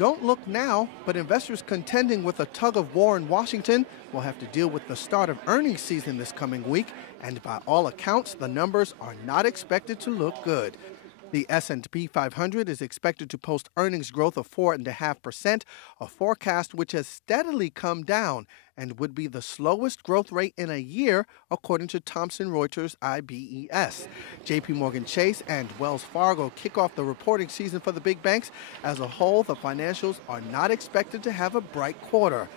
don't look now, but investors contending with a tug of war in Washington will have to deal with the start of earnings season this coming week, and by all accounts, the numbers are not expected to look good. The S&P 500 is expected to post earnings growth of 4.5%, a forecast which has steadily come down and would be the slowest growth rate in a year, according to Thomson Reuters IBES. JP Morgan Chase and Wells Fargo kick off the reporting season for the big banks. As a whole, the financials are not expected to have a bright quarter.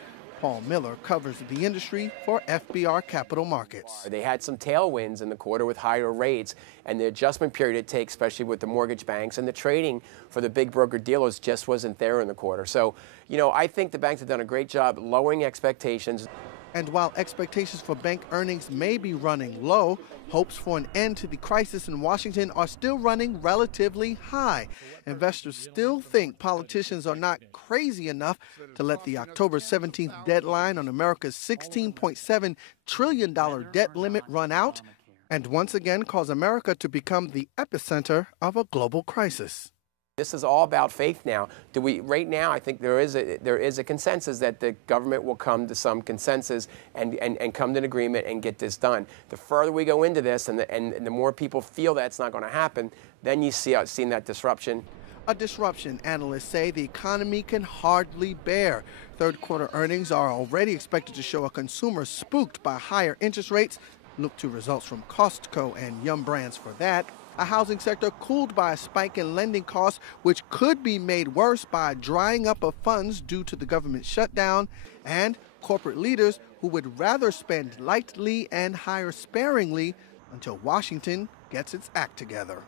Paul Miller covers the industry for FBR Capital Markets. They had some tailwinds in the quarter with higher rates, and the adjustment period it takes, especially with the mortgage banks, and the trading for the big broker dealers just wasn't there in the quarter. So, I think the banks have done a great job lowering expectations. And while expectations for bank earnings may be running low, hopes for an end to the crisis in Washington are still running relatively high. Investors still think politicians are not crazy enough to let the October 17th deadline on America's $16.7 trillion debt limit run out and once again cause America to become the epicenter of a global crisis. This is all about faith now. Right now, I think there is a consensus that the government will come to some consensus and come to an agreement and get this done. The further we go into this and the more people feel that's not going to happen, then you see that disruption. A disruption analysts say the economy can hardly bear. Third quarter earnings are already expected to show a consumer spooked by higher interest rates. Look to results from Costco and Yum Brands for that. A housing sector cooled by a spike in lending costs, which could be made worse by drying up of funds due to the government shutdown, and corporate leaders who would rather spend lightly and hire sparingly until Washington gets its act together.